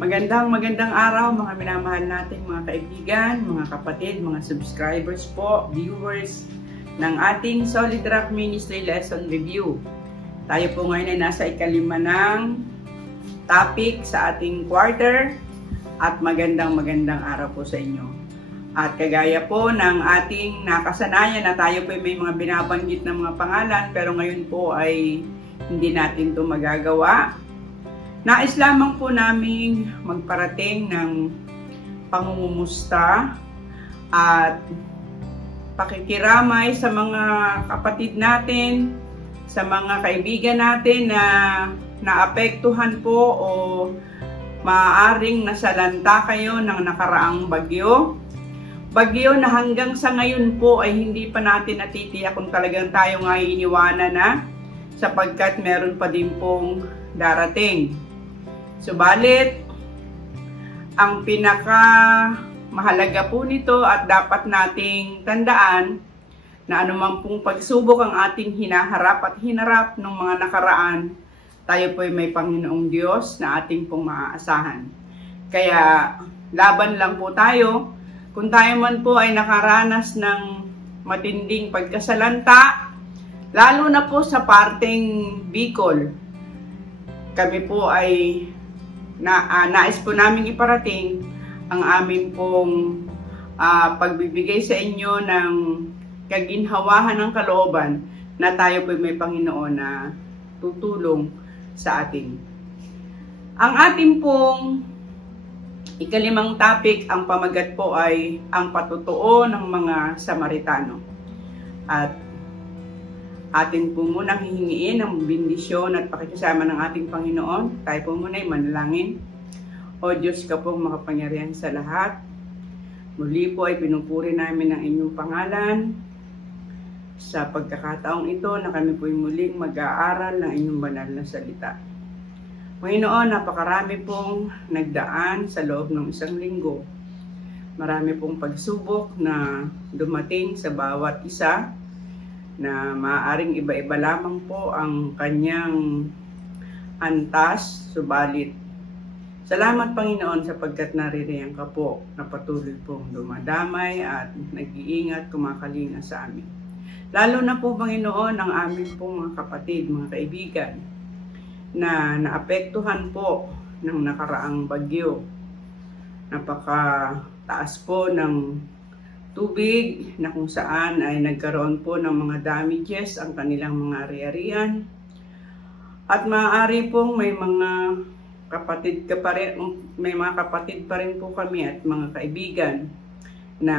Magandang araw mga minamahal nating mga kaibigan, mga kapatid, mga subscribers po, viewers ng ating Solid Rock Ministry Lesson Review. Tayo po ngayon ay nasa ikalima ng topic sa ating quarter at magandang araw po sa inyo. At kagaya po ng ating nakasanayan na tayo po may mga binabanggit na mga pangalan pero ngayon po ay hindi natin ito magagawa. Nais lamang po naming magparating ng pangungumusta at pakikiramay sa mga kapatid natin, sa mga kaibigan natin na naapektuhan po o maaaring nasalanta kayo ng nakaraang bagyo. Bagyo na hanggang sa ngayon po ay hindi pa natin natitiyak kung talagang tayo nga iniwanan na sapagkat meron pa din pong darating. Subalit, ang pinaka mahalaga po nito at dapat nating tandaan na anumang pong pagsubok ang ating hinaharap at hinarap ng mga nakaraan, tayo po ay may Panginoong Diyos na ating pong maaasahan. Kaya laban lang po tayo. Kung tayo man po ay nakaranas ng matinding pagkasalanta, lalo na po sa parteng Bicol, kami po ay nais po namin iparating ang amin pong pagbibigay sa inyo ng kaginhawahan ng kalooban na tayo po may Panginoon na tutulong sa atin. Ang ating pong ikalimang topic, ang pamagat po ay ang patutuo ng mga Samaritano. At atin po munang hihingiin ang bendisyon at pakikisama ng ating Panginoon. Tayo po muna ay manalangin. O Diyos ka pong makapangyarihan sa lahat. Muli po ay pinupuri namin ang inyong pangalan sa pagkakataong ito na kami po ay muling mag-aaral ng inyong banal na salita. Panginoon, napakarami pong nagdaan sa loob ng isang linggo. Marami pong pagsubok na dumating sa bawat isa na maaaring iba-iba lamang po ang kanyang antas, subalit salamat Panginoon sapagkat naririyan ka po na patuloy pong dumadamay at nag-iingat, kumakalinga sa amin. Lalo na po Panginoon ang aming pong mga kapatid, mga kaibigan na naapektuhan po ng nakaraang bagyo. Napakataas po ng tubig na kung saan ay nagkaroon po ng mga damages ang kanilang mga ari-arian. At maaari pong may mga kapatid pa rin po kami at mga kaibigan na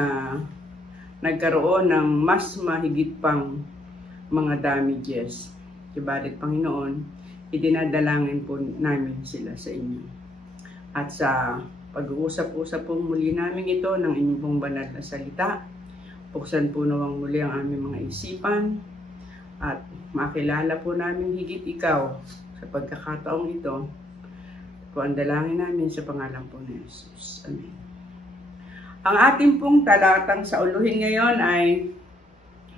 nagkaroon ng mas mahigit pang mga damages. Subalit Panginoon, idinadalangin po namin sila sa inyo. At sa pag-uusap-usap po muli namin ito ng inyong pong banal na salita. Buksan po nawang muli ang aming mga isipan at makilala po namin higit ikaw sa pagkakataong ito. Po ang dalangin namin sa pangalan po ni Jesus. Amen. Ang ating pong talatang sa uluhin ngayon ay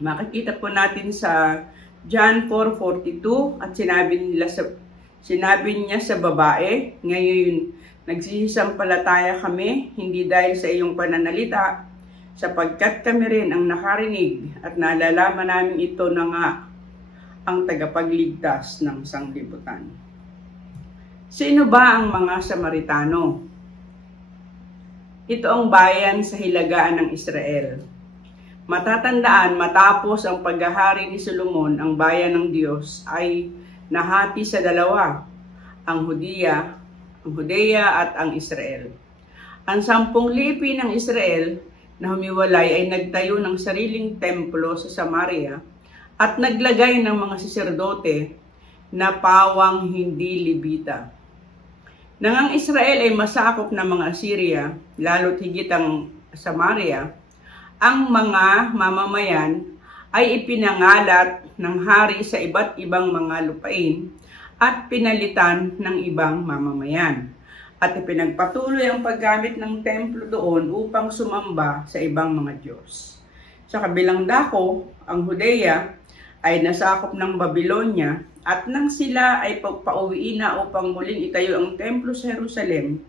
makikita po natin sa John 4:42 at sinabi niya sa babae, ngayon nagsisisampalataya kami, hindi dahil sa iyong pananalita, sapagkat kami rin ang nakarinig at nalalaman namin ito na nga ang tagapagligtas ng sanglibutan. Sino ba ang mga Samaritano? Ito ang bayan sa hilagaan ng Israel. Matatandaan, matapos ang paghahari ni Solomon, ang bayan ng Diyos ay nahati sa dalawa, ang Judea at ang Israel. Ang 10 lipi ng Israel na humiwalay ay nagtayo ng sariling templo sa Samaria at naglagay ng mga saserdote na pawang hindi Levita. Nang ang Israel ay masakop ng mga Assyria, lalo't higit ang Samaria, ang mga mamamayan ay ipinangalat ng hari sa iba't ibang mga lupain at pinalitan ng ibang mamamayan. At ipinagpatuloy ang paggamit ng templo doon upang sumamba sa ibang mga Diyos. Sa kabilang dako, ang Judea ay nasakop ng Babylonia At nang sila ay pagpauwiin na upang muling itayo ang templo sa Jerusalem,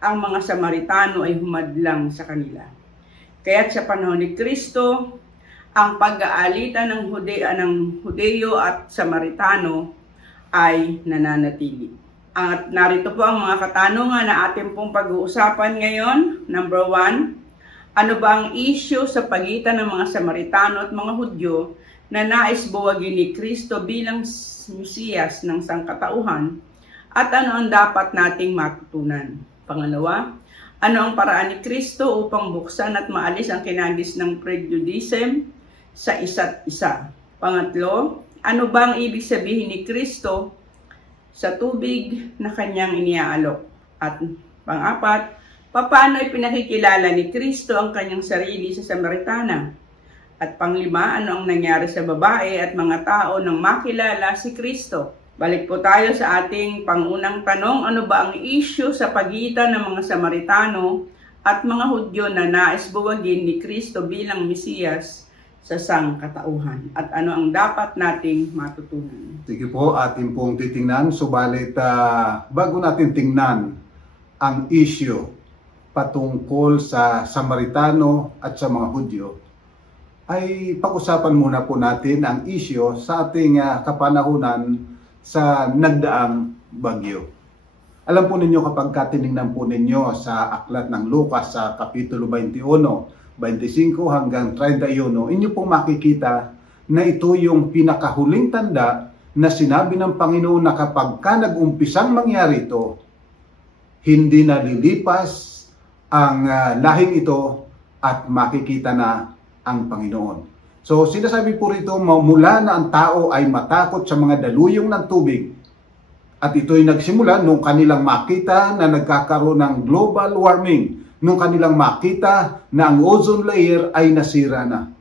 ang mga Samaritano ay humadlang sa kanila. Kaya't sa panahon ni Kristo, ang pag-aalitan ng Hudeo at Samaritano ay nananatili. At narito po ang mga katanungan na ating pong pag-uusapan ngayon. Number 1, ano ba ang issue sa pagitan ng mga Samaritano at mga Hudyo na nais buwagin ni Kristo bilang Mesiyas ng sangkatauhan? At ano ang dapat nating matutunan? Pangalawa, ano ang paraan ni Kristo upang buksan at maalis ang kinagis ng prejudice sa isa't isa? Pangatlo, ano ba ang ibig sabihin ni Kristo sa tubig na kanyang iniaalok? At pang-apat, paano ipinakikilala ni Kristo ang kanyang sarili sa Samaritana? At panglima, ano ang nangyari sa babae at mga tao nang makilala si Kristo? Balik po tayo sa ating pangunang tanong, ano ba ang issue sa pagitan ng mga Samaritano at mga Hudyo na nais buwagin ni Kristo bilang Mesiyas sa sangkatauhan? At ano ang dapat nating matutunan? Sige po, atin pong titingnan. Subalit, bago natin tingnan ang issue patungkol sa Samaritano at sa mga Hudyo, ay pag-usapan muna po natin ang issue sa ating kapanahunan sa nagdaang bagyo. Alam po ninyo kapag katinignan po ninyo sa aklat ng Lucas sa Kapitulo 21, 25 hanggang 31, inyo pong makikita na ito yung pinakahuling tanda na sinabi ng Panginoon na kapag ka nag-umpisang mangyari ito, hindi na lilipas ang lahing ito at makikita na ang Panginoon. So sinasabi po rito, mula na ang tao ay matakot sa mga daluyong ng tubig. At ito'y nagsimula nung kanilang makita na nagkakaroon ng global warming, nung kanilang makita na ang ozone layer ay nasira na.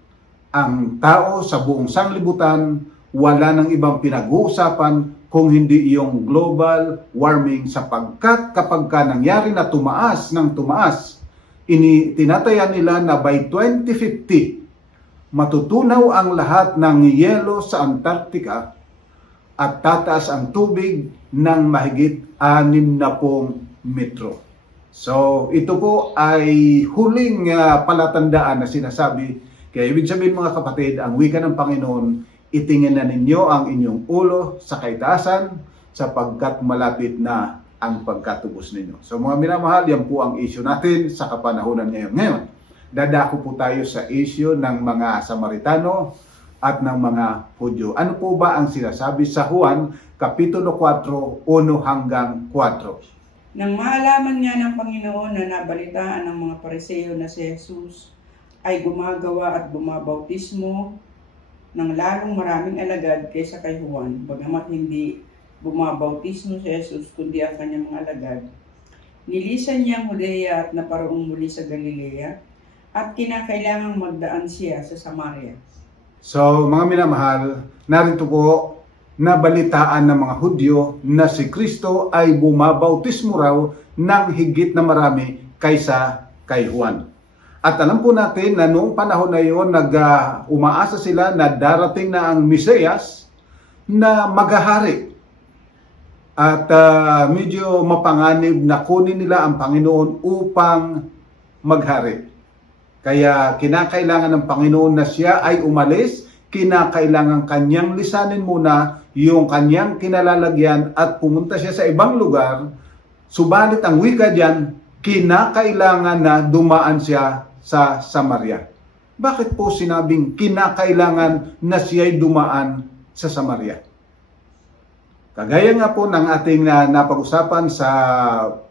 Ang tao sa buong sanglibutan, wala ng ibang pinag-uusapan kung hindi yung global warming, sapagkat kapag ka nangyari na tumaas ng tumaas, tinataya nila na by 2050, matutunaw ang lahat ng yelo sa Antarctica at tataas ang tubig ng mahigit 60 metro. So ito po ay huling palatandaan na sinasabi. Kaya ibig sabihin mga kapatid, ang wika ng Panginoon, itingin na ninyo ang inyong ulo sa kaitaasan sapagkat malapit na ang pagkatubos ninyo. So mga minamahal, yan po ang issue natin sa kapanahunan ngayon. Dadako po tayo sa issue ng mga Samaritano at ng mga Hudyo. Ano po ba ang sinasabi sa Juan, Kapitulo 4, 1 hanggang 4? Nang maalaman nga ng Panginoon na nabalitaan ng mga Pariseo na si Jesus ay gumagawa at bumabautismo ng lalong maraming alagad kaysa kay Juan, bagamat hindi bumabautismo si Jesus kundi ang kanyang mga alagad, nilisan niya ang Judea at naparoong muli sa Galilea, at kinakailangang magdaan siya sa Samaria. So mga minamahal, narito po nabalitaan ng mga Hudyo na si Kristo ay bumabautismo raw ng higit na marami kaysa kay Juan. At alam po natin na noong panahon na yon, umaasa sila na darating na ang Mesiyas na maghahari. At medyo mapanganib na kunin nila ang Panginoon upang maghari. Kaya kinakailangan ng Panginoon na siya ay umalis, kinakailangan kanyang lisanin muna yung kanyang kinalalagyan at pumunta siya sa ibang lugar. Subalit ang wika diyan, kinakailangan na dumaan siya sa Samaria. Bakit po sinabing kinakailangan na siya'y dumaan sa Samaria? Kagaya nga po ng ating napag-usapan sa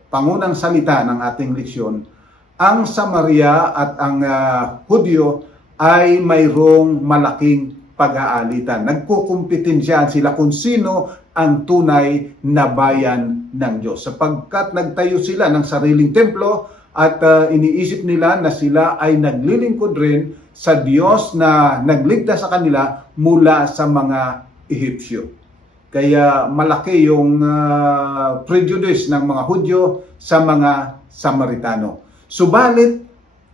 pangunang salita ng ating leksyon, ang Samaria at ang Hudyo ay mayroong malaking pag-aalitan. Nagkukumpetensyahan sila kung sino ang tunay na bayan ng Diyos. Sapagkat nagtayo sila ng sariling templo at iniisip nila na sila ay naglilingkod rin sa Diyos na nagligtas sa kanila mula sa mga Ehipsyo. Kaya malaki yung prejudice ng mga Hudyo sa mga Samaritano. Subalit,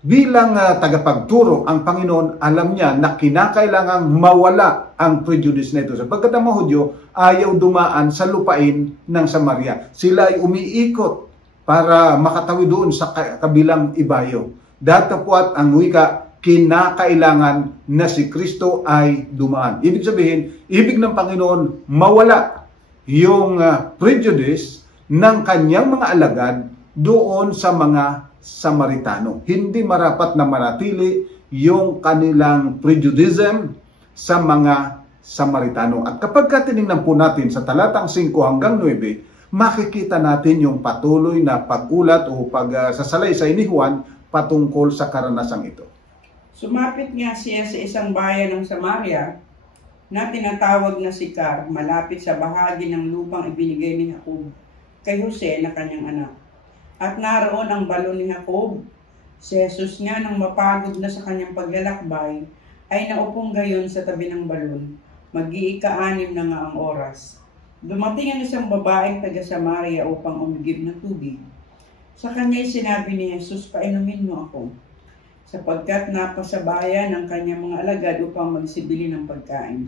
bilang tagapagturo ang Panginoon, alam niya na kinakailangang mawala ang prejudice na ito. Sapagkat ang mga Hudyo ayaw dumaan sa lupain ng Samaria. Sila ay umiikot para makatawid doon sa kabilang ibayo. Datapwat ang wika, kinakailangan na si Kristo ay dumaan. Ibig sabihin, ibig ng Panginoon mawala yung prejudice ng kanyang mga alagad doon sa mga Samaritano. Hindi marapat na manatili yung kanilang prejudice sa mga Samaritano. At kapag tinignan po natin sa talatang 5 hanggang 9, makikita natin yung patuloy na pag-ulat o pagsasalaysay ni Juan patungkol sa karanasang ito. Sumapit nga siya sa isang bayan ng Samaria na tinatawag na Sicar, malapit sa bahagi ng lupang ibinigay ni Jacob kay Jose na kanyang anak. At naroon ang balon ni Jacob. Si Jesus nga nang mapagod na sa kanyang paglalakbay, ay naupong gayon sa tabi ng balon. Mag-iika-6 na nga ang oras. Dumating ang isang babaeng taga Samaria upang umigib ng tubig. Sa kanya'y sinabi ni Jesus, painumin mo ako, sapagkat napasabayan ang kanyang mga alagad upang magsibili ng pagkain.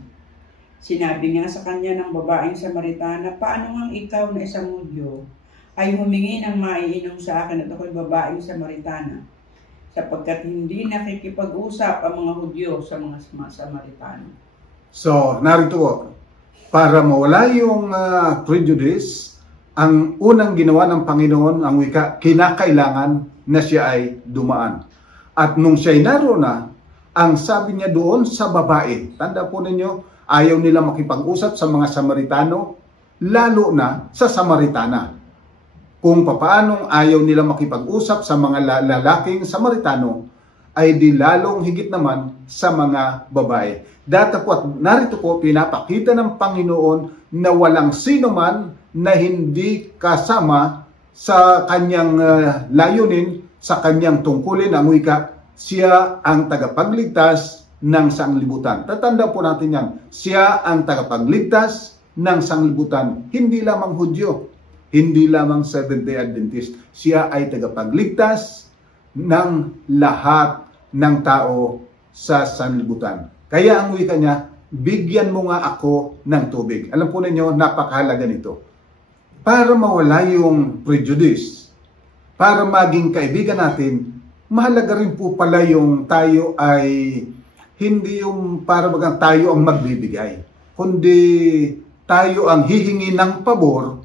Sinabi nga sa kanya ng babaeng Samaritana, paano ngang ikaw na isang Hudyo ay humingi ng maiinom sa akin at ako'y babaeng Samaritana, sapagkat hindi nakikipag-usap ang mga Hudyo sa mga Samaritano. So, narito po, para mawala yung prejudice, ang unang ginawa ng Panginoon, ang wika, kinakailangan na siya ay dumaan. At nung siya'y naroon na, ang sabi niya doon sa babae, tanda po ninyo, ayaw nila makipag-usap sa mga Samaritano, lalo na sa Samaritana. Kung papaanong ayaw nila makipag-usap sa mga lalaking Samaritano, ay di lalong higit naman sa mga babae. Datapwat narito po pinapakita ng Panginoon na walang sino man na hindi kasama sa kanyang layunin, sa kanyang tungkulin, ang wika, siya ang tagapagligtas ng sanglibutan. Tatanda po natin yan, siya ang tagapagligtas ng sanglibutan. Hindi lamang Hudyo, hindi lamang Seventh-day Adventist, siya ay tagapagligtas ng lahat ng tao sa sanlibutan. Kaya ang wika niya, bigyan mo nga ako ng tubig. Alam po ninyo, napakahalaga nito. Para mawala yung prejudice, para maging kaibigan natin, mahalaga rin po pala yung tayo ay hindi yung para bagang tayo ang magbibigay, kundi tayo ang hihingi ng pabor.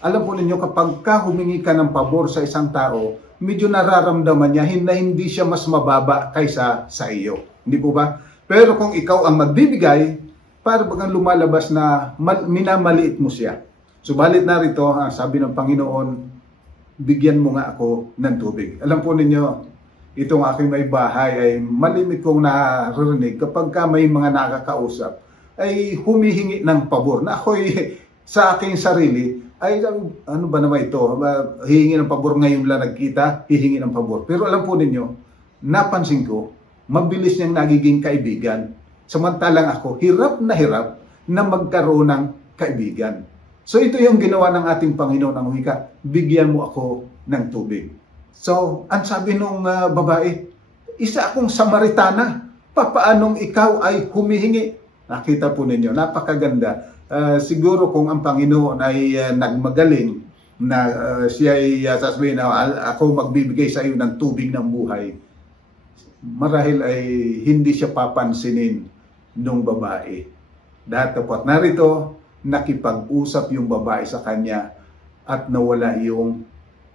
Alam po ninyo, kapag humingi ka ng pabor sa isang tao, medyo nararamdaman niya na hindi siya mas mababa kaysa sa iyo. Hindi po ba? Pero kung ikaw ang magbibigay, para bagang lumalabas na minamaliit mo siya. Subalit narito, sabi ng Panginoon, bigyan mo nga ako ng tubig. Alam po ninyo, itong aking may bahay ay malimit kong naririnig kapag may mga nakakausap, ay humihingi ng pabor na ako'y sa aking sarili, ay ano ba naman ito? Hihingi ng pabor ngayon lang nagkita, hihingi ng pabor. Pero alam po ninyo, napansin ko, mabilis niyang nagiging kaibigan. Samantalang ako, hirap na magkaroon ng kaibigan. So ito yung ginawa ng ating Panginoon ang wika, bigyan mo ako ng tubig. So, ang sabi nung babae, isa akong Samaritana, papaanong ikaw ay humihingi? Nakita po ninyo, napakaganda. Siguro kung ang Panginoon ay nagmagaling na siya ay sasabihin na ako magbibigay sa iyo ng tubig ng buhay, marahil ay hindi siya papansinin nung babae. Datapwat narito, nakipag-usap yung babae sa kanya at nawala yung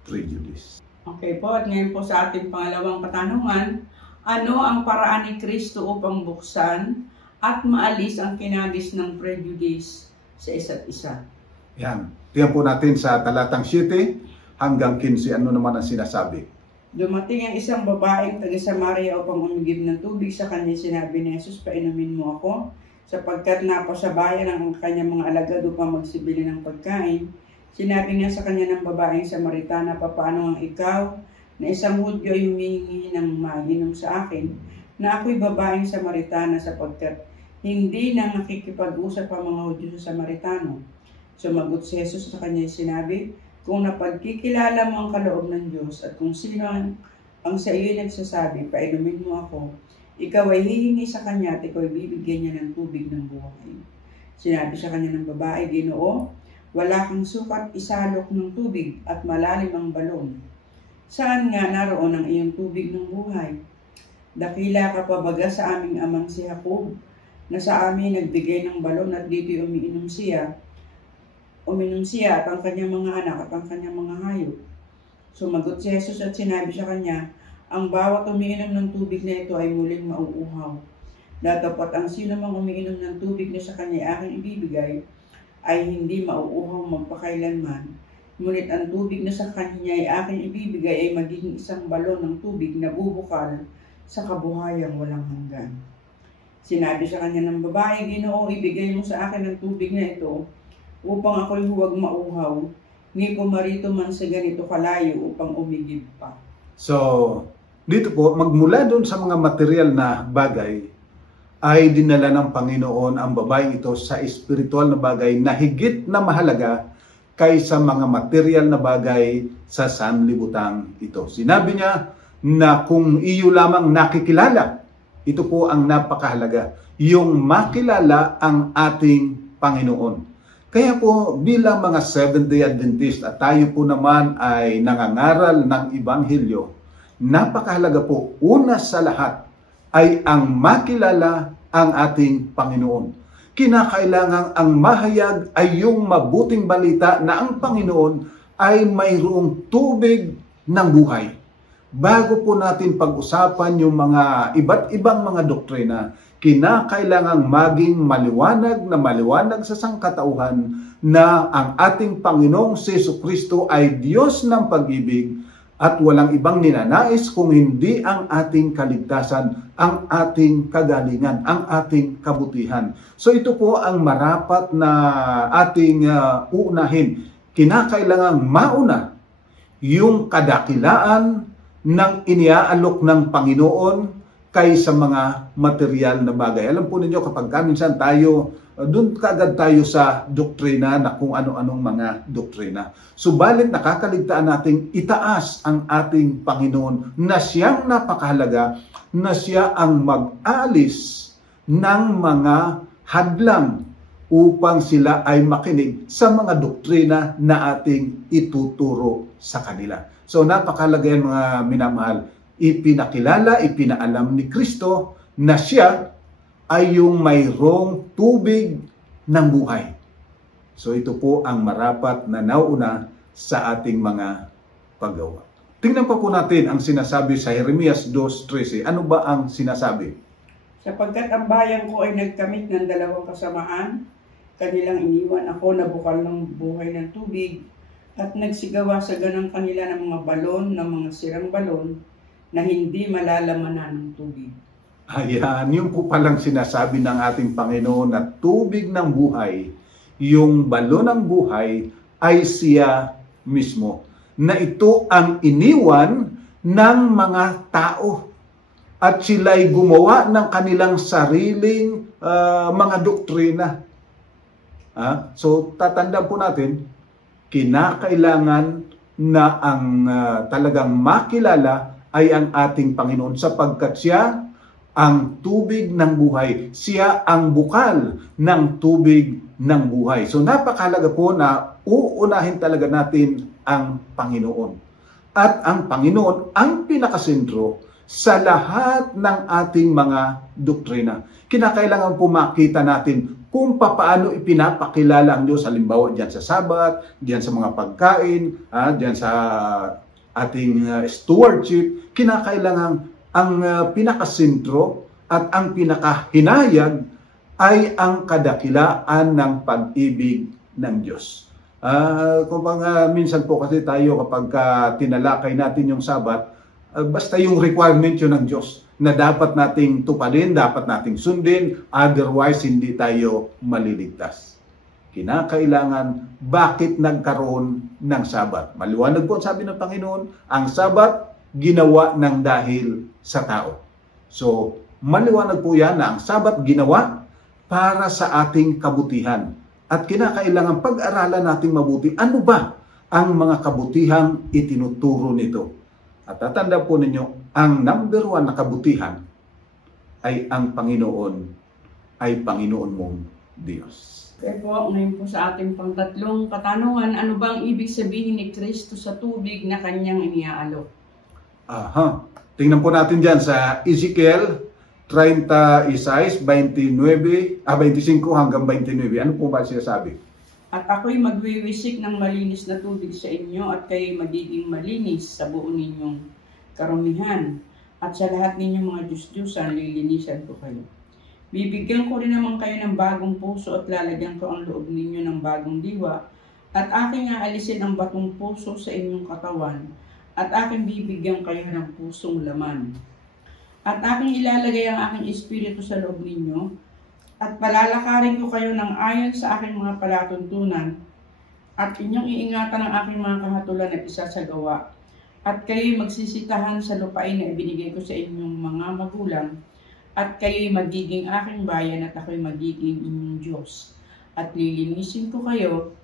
prejudice. Okay po, at ngayon po sa ating pangalawang katanungan, ano ang paraan ni Kristo upang buksan at maalis ang kinagis ng prejudice sa isa't isa? Yan. Tingnan po natin sa talatang 7 hanggang 15, ano naman ang sinasabi. Dumating ang isang babaeng taga Samaria upang umigib ng tubig. Sa kanya sinabi ni Jesus, painumin mo ako, sapagkat napasabayan ang kanyang mga alagad upang magsibili ng pagkain. Sinabi nga sa kanya ng babaeng Samaritana, papaano ang ikaw na isang Hudyo ay humihingi ng mainom sa akin, na ako'y babaeng Samaritana, sapagkat hindi na nakikipag-usap ang mga Hudyo sa Samaritano. Sumagot si Jesus sa kanya, sinabi, kung napagkikilala mo ang kaloob ng Diyos at kung sino ang sa iyo nagsasabi, painumin mo ako, ikaw ay hihingi sa kanya at ikaw ay bibigyan niya ng tubig ng buhay. Sinabi sa kanya ng babae, Ginoo, Wala kang sukat isalok ng tubig at malalim ang balon. Saan nga naroon ang iyong tubig ng buhay? Dakila ka pa baga sa aming amang si Jacob, na sa amin nagbigay ng balon at dito'y umiinom siya. Uminom siya at ang kanyang mga anak at ang kanyang mga hayop. Sumagot si Jesus at sinabi sa kanya, ang bawat umiinom ng tubig na ito ay muling mauuhaw. Datapot ang sino mang umiinom ng tubig na sa kanya aking ibibigay, ay hindi mauuhaw magpakailanman. Ngunit ang tubig na sa kanya ay aking ibibigay ay magiging isang balon ng tubig na bubukal sa kabuhayang walang hanggan. Sinabi sa kanya ng babae, Ginoo, ibigay mo sa akin ang tubig na ito, upang ako'y huwag mauhaw, ni pumarito man sa ganito kalayo upang umigib pa. So, dito po, magmula doon sa mga material na bagay, ay dinala ng Panginoon ang babaeng ito sa espiritual na bagay na higit na mahalaga kaysa mga material na bagay sa sanlibutan ito. Sinabi niya na kung iyo lamang nakikilala, ito po ang napakahalaga, yung makilala ang ating Panginoon. Kaya po bilang mga Seventh-day Adventist at tayo po naman ay nangangaral ng Ebanghelyo, napakahalaga po una sa lahat ay ang makilala ang ating Panginoon. Kinakailangan ang mahayag ay yung mabuting balita na ang Panginoon ay mayroong tubig ng buhay. Bago po natin pag-usapan yung mga iba't ibang mga doktrina, kinakailangang maging maliwanag sa sangkatauhan na ang ating Panginoong Jesucristo ay Diyos ng pag-ibig at walang ibang ninanais kung hindi ang ating kaligtasan, ang ating kagalingan, ang ating kabutihan. So ito po ang marapat na ating uunahin. Kinakailangang mauna yung kadakilaan ng iniaalok ng Panginoon kaysa mga material na bagay. Alam po ninyo kapag minsan tayo, doon kaagad tayo sa doktrina na kung ano-anong mga doktrina. Subalit nakakaligtaan nating itaas ang ating Panginoon na siyang napakahalaga, na siya ang mag-alis ng mga hadlang upang sila ay makinig sa mga doktrina na ating ituturo sa kanila. So napakahalaga yan mga minamahal. Ipinakilala, ipinaalam ni Kristo na siya ay yung mayroong tubig ng buhay. So ito po ang marapat na nauna sa ating mga paggawa. Tingnan pa po natin ang sinasabi sa Jeremias 2:13. Ano ba ang sinasabi? Sapagkat ang bayan ko ay nagkamit ng dalawang kasamaan, kanilang iniwan ako na bukal ng buhay ng tubig, at nagsigawa sa ganang kanila ng mga balon, ng mga sirang balon, na hindi malalamanan ng tubig. Ayan, yung po palang sinasabi ng ating Panginoon na tubig ng buhay, yung balon ng buhay ay siya mismo. Na ito ang iniwan ng mga tao. At sila'y gumawa ng kanilang sariling mga doktrina. So tatandaan po natin, kinakailangan na ang talagang makilala ay ang ating Panginoon sapagkat siya ang tubig ng buhay. Siya ang bukal ng tubig ng buhay. So napakahalaga po na uunahin talaga natin ang Panginoon. At ang Panginoon ang pinakasentro sa lahat ng ating mga doktrina. Kinakailangan po makita natin kung paano ipinapakilala ang Diyos. Halimbawa, diyan sa Sabat, diyan sa mga pagkain, diyan sa ating stewardship. Kinakailangan ang pinakasentro at ang pinakahinayag ay ang kadakilaan ng pag-ibig ng Diyos. Minsan po kasi tayo kapag tinalakay natin yung Sabat, basta yung requirement yun ng Diyos na dapat nating tuparin, dapat nating sundin, otherwise hindi tayo maliligtas. Kinakailangan bakit nagkaroon ng Sabat. Maliwanag po sabi ng Panginoon, ang Sabat ginawa ng dahil sa tao. So, maliwanag po yan na ang Sabat ginawa para sa ating kabutihan. At kinakailangan pag-aralan nating mabuti, ano ba ang mga kabutihang itinuturo nito? At tatanda po ninyo, ang number 1 na kabutihan ay ang Panginoon ay Panginoon mong Diyos. Kaya po, ngayon po sa ating pangtatlong katanungan, ano bang ibig sabihin ni Kristo sa tubig na kanyang iniaalok? Aha. Tingnan po natin dyan sa Ezekiel 36, 25 hanggang 29. Ano po ba siya sabi? At ako'y magwiwisik ng malinis na tubig sa inyo at kayo'y magiging malinis sa buo ninyong karumihan. At sa lahat ninyong mga Diyos-Diyusan, lilinisan ko kayo. Bibigyan ko rin naman kayo ng bagong puso at lalagyan ko ang loob ninyo ng bagong diwa. At aking aalisin ang batong puso sa inyong katawan. At aking bibigyan kayo ng pusong laman. At aking ilalagay ang aking espiritu sa loob ninyo. At palalakarin ko kayo ng ayon sa aking mga palatuntunan. At inyong iingatan ang aking mga kahatulan at isasagawa. At kayo'y magsisitahan sa lupain na ibinigay ko sa inyong mga magulang. At kayo'y magiging aking bayan at ako'y magiging inyong Diyos. At lilinisin ko kayo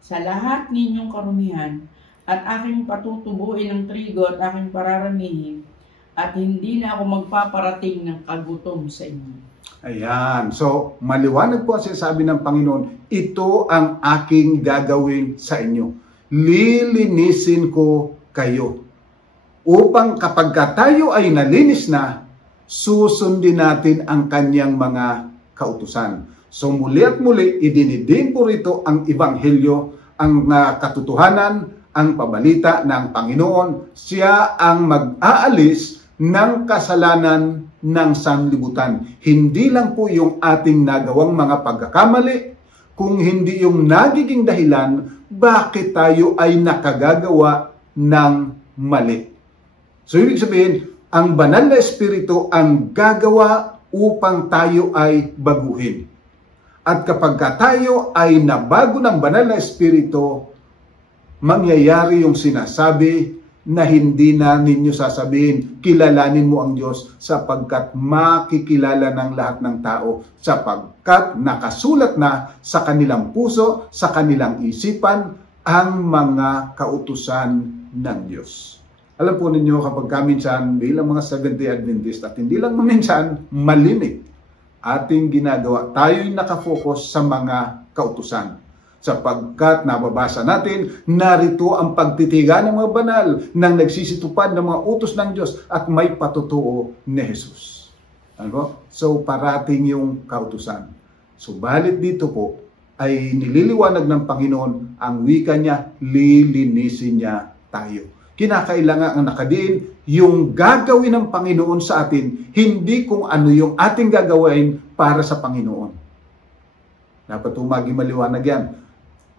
sa lahat ninyong karumihan at aking patutubuin ng trigo at aking pararamihin at hindi na ako magpaparating ng kagutom sa inyo. Ayan. So, maliwanag po ang sinasabi ng Panginoon, ito ang aking gagawin sa inyo. Lilinisin ko kayo. Upang kapag tayo ay nalinis na, susundin natin ang kanyang mga kautusan. So muli at muli, idinidiin po rito ang Ebanghelyo, ang katotohanan, ang pabalita ng Panginoon. Siya ang mag-aalis ng kasalanan ng sanlibutan. Hindi lang po yung ating nagawang mga pagkakamali, kung hindi yung nagiging dahilan bakit tayo ay nakagagawa ng mali. So ibig sabihin, ang banal na espiritu ang gagawa upang tayo ay baguhin. At kapag tayo ay nabago ng banal na espiritu, mangyayari yung sinasabi na hindi na ninyo sasabihin, kilalanin mo ang Diyos sapagkat makikilala ng lahat ng tao, sapagkat nakasulat na sa kanilang puso, sa kanilang isipan, ang mga kautusan ng Diyos. Alam po ninyo kapag minsan bilang mga Seventh-day Adventist at hindi lang minsan malimit ating ginagawa, tayo'y nakafocus sa mga kautusan. Sapagkat nababasa natin, narito ang pagtitigan ng mga banal ng nagsisitupad ng mga utos ng Diyos at may patutuo ni Jesus. Ano? So parating yung kautusan. Subalit dito po ay nililiwanag ng Panginoon ang wika niya, lilinisin niya tayo. Kinakailangan ang nakadiin yung gagawin ng Panginoon sa atin, hindi kung ano yung ating gagawin para sa Panginoon. Dapat maging maliwanag yan.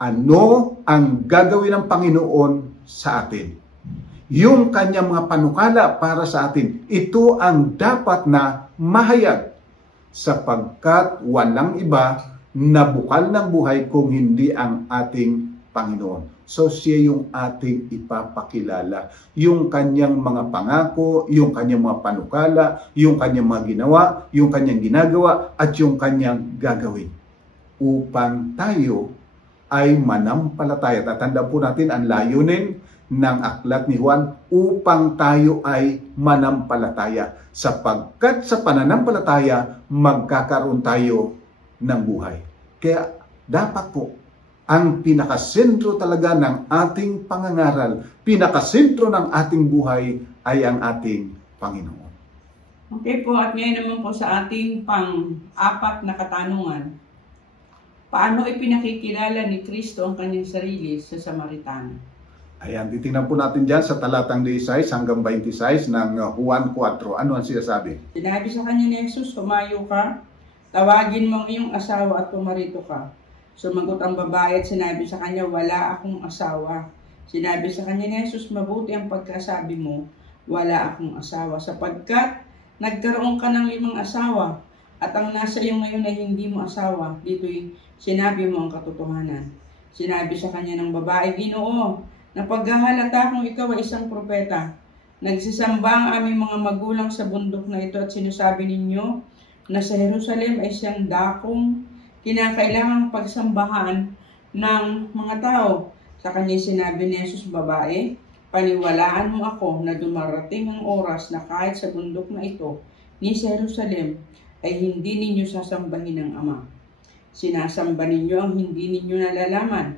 Ano ang gagawin ng Panginoon sa atin? Yung kanyang mga panukala para sa atin, ito ang dapat na mahayag sapagkat walang iba na bukal ng buhay kung hindi ang ating Panginoon. So siya yung ating ipapakilala. Yung kanyang mga pangako, yung kanyang mga panukala, yung kanyang mga ginawa, yung kanyang ginagawa, at yung kanyang gagawin. Upang tayo ay manampalataya. Tatandaan po natin ang layunin ng aklat ni Juan, upang tayo ay manampalataya. Sapagkat sa pananampalataya, magkakaroon tayo ng buhay. Kaya dapat po, ang pinakasentro talaga ng ating pangangaral, pinakasentro ng ating buhay ay ang ating Panginoon. Okay po, at ngayon naman po sa ating pang-apat na katanungan. Paano ipinakikilala ni Kristo ang kanyang sarili sa Samaritana? Ayan, titingnan po natin dyan sa talatang 16 hanggang 26 ng Juan 4. Ano ang sinasabi? Sinabi sa kanya ni Jesus, "Tumayo ka, tawagin mo ang iyong asawa at pumarito ka." Sumagot ang babae at sinabi sa kanya, "Wala akong asawa." Sinabi sa kanya ni Jesus, "Mabuti ang pagkasabi mo, wala akong asawa, sapagkat nagkaroon ka ng 5 asawa, at ang nasa iyo ngayon ay hindi mo asawa. Dito'y sinabi mo ang katotohanan." Sinabi sa kanya ng babae, "Ginoo, napaghahalata kung ikaw ay isang propeta. Nagsisamba ang aming mga magulang sa bundok na ito at sinasabi ninyo na sa Jerusalem ay siyang dakong kinakailangang pagsambahan ng mga tao." Sa kanya sinabi ni Jesus, "Babae, paniwalaan mo ako na dumarating ang oras na kahit sa bundok na ito ni sa Jerusalem ay hindi ninyo sasambahin ng Ama. Sinasamba ninyo ang hindi ninyo nalalaman.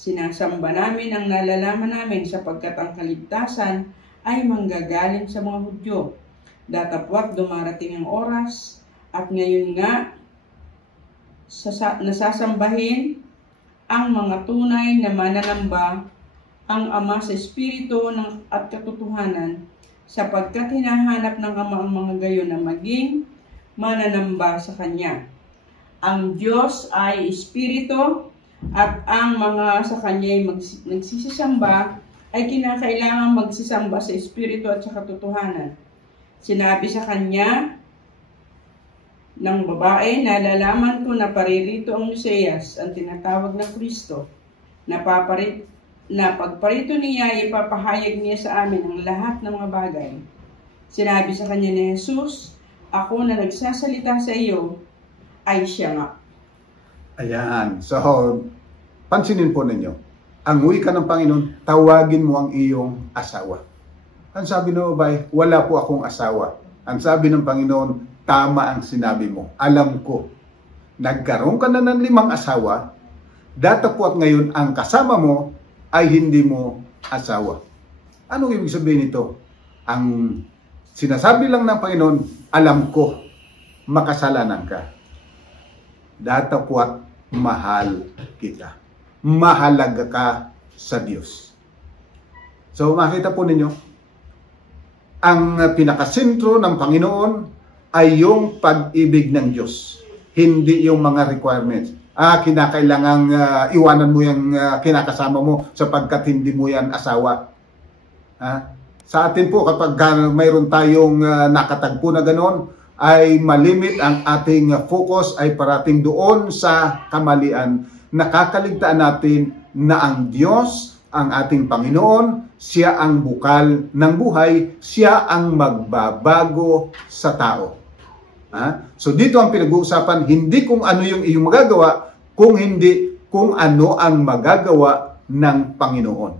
Sinasamba namin ang nalalaman namin sapagkat ang kaligtasan ay manggagaling sa mga Hudyo. Datapwat dumarating ang oras at ngayon nga nasasambahin ang mga tunay na mananamba ang Ama sa Espiritu at katotohanan sapagkat hinahanap ng Ama ang mga gayon na maging mananamba sa Kanya. Ang Diyos ay Espiritu at ang mga sa Kanya ay nagsisisamba ay kinakailangan magsisamba sa Espiritu at sa katotohanan. Sinabi sa Kanya ng babae, nalalaman ko na paririto ang Mesiyas, ang tinatawag na Kristo, na pagparito niya, ipapahayag niya sa amin ang lahat ng mga bagay. Sinabi sa Kanya ni Jesus, ako na nagsasalita sa iyo, ay siya nga. Ayan. So, pansinin po ninyo, ang wika ng Panginoon, tawagin mo ang iyong asawa. Ang sabi ng babae, wala po akong asawa. Ang sabi ng Panginoon, tama ang sinabi mo. Alam ko, nagkaroon ka na ng 5 asawa, datapwat ngayon ang kasama mo ay hindi mo asawa. Anong ibig sabihin nito? Ang sinasabi lang ng Panginoon, alam ko, makasalanan ka. Datapwat mahal kita. Mahalaga ka sa Diyos. So makita po ninyo, ang pinakasentro ng Panginoon ay yung pag-ibig ng Diyos. Hindi yung mga requirements. Kinakailangang iwanan mo yung kinakasama mo sapagkat hindi mo yan asawa. Sa atin po, kapag mayroon tayong nakatagpo na gano'n, ay malimit ang ating focus ay parating doon sa kamalian. Nakakaligtaan natin na ang Diyos, ang ating Panginoon, siya ang bukal ng buhay, siya ang magbabago sa tao. So dito ang pinag-uusapan, hindi kung ano yung iyong magagawa, kung hindi kung ano ang magagawa ng Panginoon.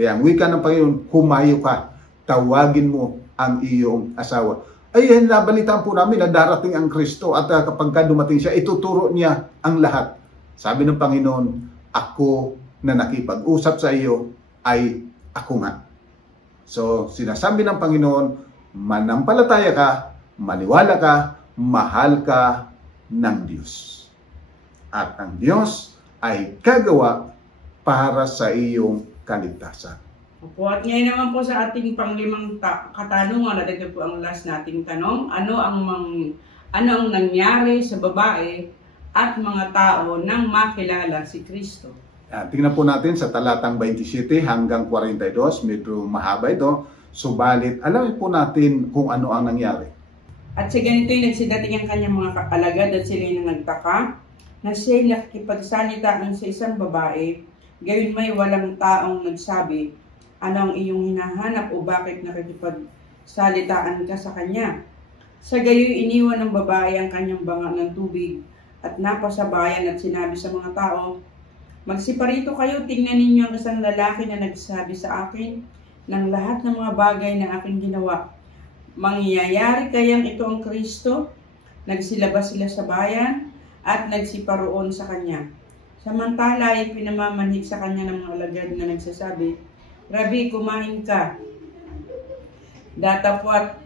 Kaya ang wika ng Panginoon, humayo ka, tawagin mo ang iyong asawa. Ay, nabalitaan po namin na darating ang Kristo at kapag dumating siya, ituturo niya ang lahat. Sabi ng Panginoon, ako na nakipag-usap sa iyo ay ako nga. So, sinasabi ng Panginoon, manampalataya ka, maniwala ka, mahal ka ng Diyos. At ang Diyos ay kagawa para sa iyong kaligtasan. Opo, at ngayon naman po sa ating panglimang katanungan, at ito po ang last nating tanong, ano ang nangyari sa babae at mga tao nang makilala si Kristo? Tingnan po natin sa talatang 27 hanggang 42, medyo mahaba ito, subalit alam po natin kung ano ang nangyari. At sa ganito'y nagsidating ang kanyang mga alagad at sila'y nagtaka na siya'y nakikipagsalitaan sa isang babae, gayon may walang taong nagsabi, ano ang iyong hinahanap o bakit nakikipagsalitaan ka sa kanya? Sa gayoy iniwan ng babae ang kanyang banga ng tubig at napasabayan at sinabi sa mga tao, magsiparito kayo, tingnan ninyo ang isang lalaki na nagsabi sa akin ng lahat ng mga bagay na aking ginawa. Mangyayari kayang ito ang Kristo? Nagsilabas sila sa bayan at nagsiparoon sa kanya. Samantala ay pinamamanhik sa kanya ng mga alagad na nagsasabi, Rabi, kumain ka. Datapwat,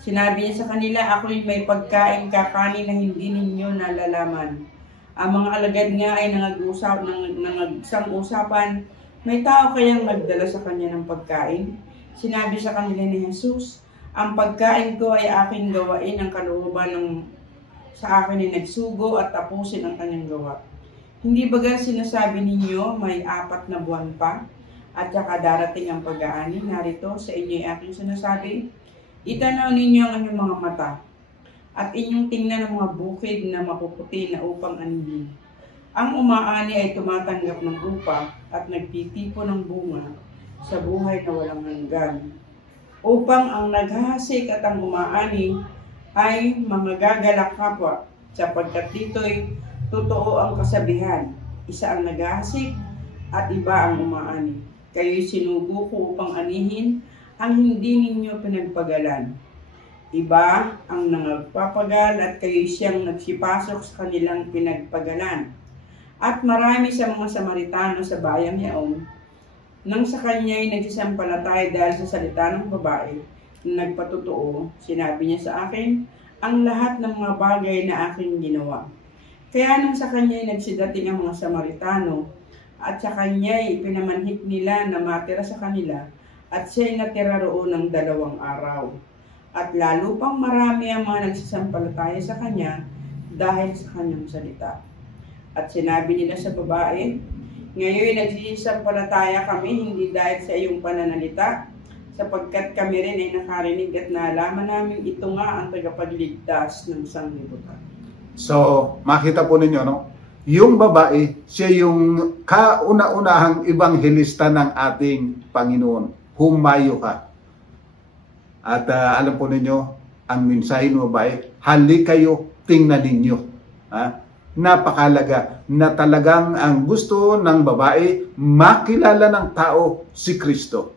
sinabi niya sa kanila, ako'y may pagkain kakanin na hindi ninyo nalalaman. Ang mga alagad nga ay nangagsang-usapan, may tao kayang nagdala sa kanya ng pagkain? Sinabi sa kanila ni Jesus, ang pagkain ko ay aking gawain, ang kalooban sa akin ay nagsugo at tapusin ang kanyang gawa. Hindi baga sinasabi ninyo may 4 na buwan pa? At saka darating ang pag-aani, narito sa inyo ay aking sinasabi, itanaw ninyo ang inyong mga mata, at inyong tingnan ang mga bukid na mapuputi na upang anihin. Ang umaani ay tumatanggap ng upa at nagtitipo ng bunga sa buhay na walang hanggan, upang ang naghahasik at ang umaani ay magagalak kapwa, sapagkat dito'y totoo ang kasabihan, isa ang naghahasik at iba ang umaani. Kayo'y sinugo ko upang anihin ang hindi ninyo pinagpagalan. Iba ang nagpapagal at kayo siyang nagsipasok sa kanilang pinagpagalan. At marami sa mga Samaritano sa bayang yaon, nang sa kanya'y nagsisampalataya dahil sa salita ng babae na nagpatotoo, sinabi niya sa akin ang lahat ng mga bagay na aking ginawa. Kaya nang sa kanya'y nagsidating ang mga Samaritano, at sa kanya'y pinamanhik nila na matira sa kanila, at siya'y natira roon ng 2 araw. At lalo pang marami ang mga nagsisampalataya sa kanya dahil sa kanyang salita. At sinabi nila sa babae, ngayon nagsisampalataya kami hindi dahil sa iyong pananalita, sapagkat kami rin ay nakarinig at nalaman namin ito nga ang tagapagligtas ng sanglibutan. So, makita po ninyo, no? Yung babae, siya yung kauna-unahang ebanghelista ng ating Panginoon. Humayo ka. At alam po ninyo, ang mensahe ng babae, hali kayo, tingnan ninyo. Napakalaga na talagang ang gusto ng babae, makilala ng tao si Kristo.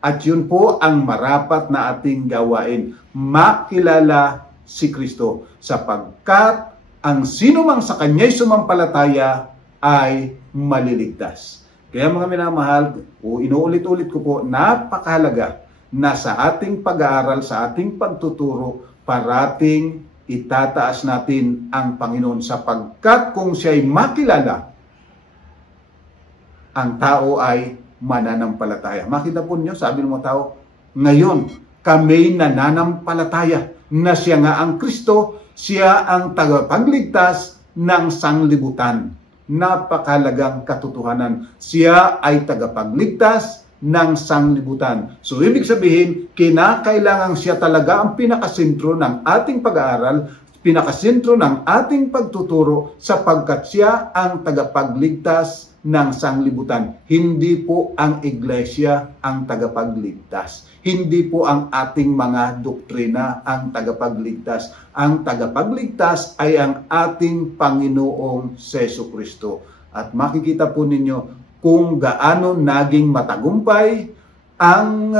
At yun po ang marapat na ating gawain, makilala si Kristo. Sapagkat ang sino mang sa kanya'y sumampalataya ay maliligtas. Kaya mga minamahal, inuulit-ulit ko po, napakahalaga na sa ating pag-aaral, sa ating pagtuturo, parating itataas natin ang Panginoon sapagkat kung siya'y makilala, ang tao ay mananampalataya. Makita po niyo, sabi ng mga tao, ngayon kami nananampalataya na siya nga ang Kristo, siya ang tagapagligtas ng sanglibutan. Napakalagang katotohanan. Siya ay tagapagligtas ng sanglibutan. So, ibig sabihin, kinakailangan siya talaga ang pinakasentro ng ating pag-aaral, pinakasentro ng ating pagtuturo, sapagkat siya ang tagapagligtas ng sanglibutan. Hindi po ang iglesia ang tagapagligtas. Hindi po ang ating mga doktrina ang tagapagligtas. Ang tagapagligtas ay ang ating Panginoong Jesucristo. At makikita po ninyo kung gaano naging matagumpay ang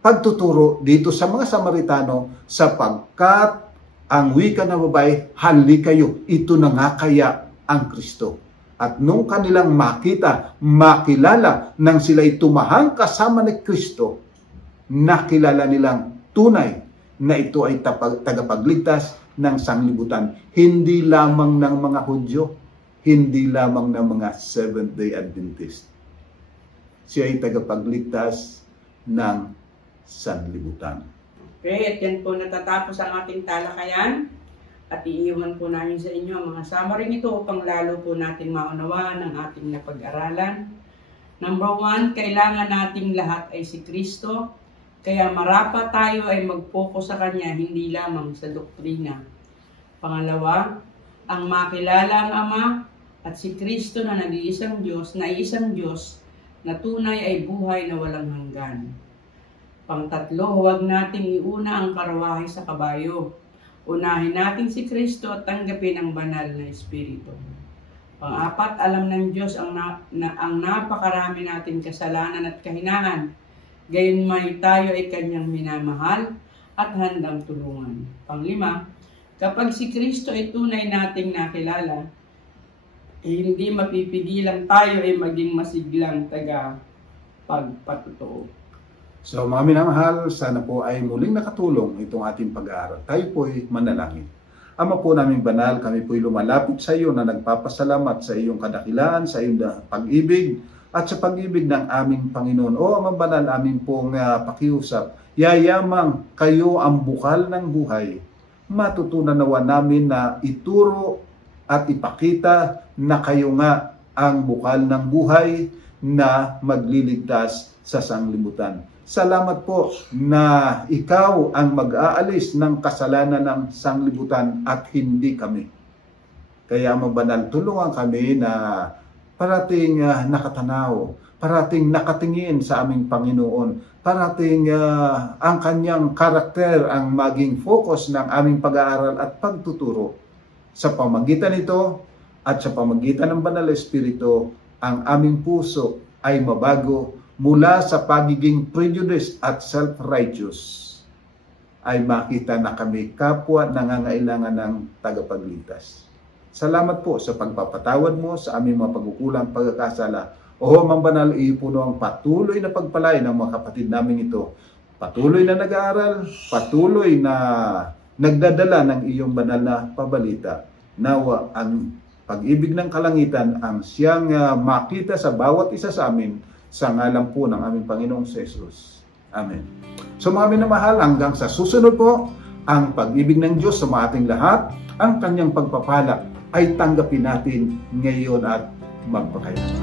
pagtuturo dito sa mga Samaritano sapagkat ang wika ng babae, hali kayo, ito na nga kaya ang Kristo. At nung kanilang makilala nang sila'y tumahang kasama ni Kristo, nakilala nilang tunay na ito ay tagapagligtas ng sanglibutan. Hindi lamang ng mga Hudyo, hindi lamang ng mga Seventh-day Adventist. Siya ay tagapagligtas ng sanlibutan. Okay, at yan po natatapos ang ating talakayan. At iiwan po namin sa inyo ang mga summary nito upang lalo po natin maunawaan ang ating napag-aralan. Number 1, kailangan nating lahat ay si Kristo. Kaya marapat tayo ay mag-focus sa Kanya, hindi lamang sa doktrina. Pangalawa, ang makilala ang Ama at si Kristo na nag-iisang Diyos, na isang Diyos na tunay ay buhay na walang hanggan. Pangtatlo, huwag nating iuna ang karawahe sa kabayo. Unahin natin si Kristo at tanggapin ang banal na Espiritu. Pang-apat, alam ng Diyos ang napakarami nating kasalanan at kahinaan. Gayunmay tayo ay Kanyang minamahal at handang tulungan. Pang-lima, kapag si Kristo ay tunay nating nakilala, hindi mapipigilan tayo ay maging masiglang pagpatotoo. So mga minamahal, sana po ay muling nakatulong itong ating pag-aaral. Tayo po ay manalangin. Ama po namin banal, kami po ay lumalapit sa iyo na nagpapasalamat sa iyong kadakilaan, sa iyong pag-ibig, at sa pag-ibig ng aming Panginoon. O Ama banal, amin pong pakiusap, yayamang kayo ang bukal ng buhay. Matutunan nawa namin na ituro at ipakita na kayo nga ang bukal ng buhay na magliligtas sa sanglibutan. Salamat po na ikaw ang mag-aalis ng kasalanan ng sanglibutan at hindi kami. Kaya mabanal, tulungan kami na parating nakatanaw, parating nakatingin sa aming Panginoon, parating ang kanyang karakter ang maging focus ng aming pag-aaral at pagtuturo. Sa pamagitan nito at sa pamagitan ng Banal na Espiritu, ang aming puso ay mabago mula sa pagiging prejudiced at self-righteous. ay makita na kami kapwa nangangailangan ng tagapagligtas. Salamat po sa pagpapatawad mo sa aming mga pagkukulang, pagkakasala. O Amang Banal, iyo po ang patuloy na pagpalain ng mga kapatid namin ito. Patuloy na nag-aaral, patuloy na nagdadala ng iyong banal na pabalita. Nawa ang pag-ibig ng kalangitan ang siyang makita sa bawat isa sa amin sa ngalan po ng aming Panginoong Jesus. Amen. So mga minamahal, hanggang sa susunod po, ang pag-ibig ng Diyos sa mga ating lahat, ang kanyang pagpapala ay tanggapin natin ngayon at magpakailan.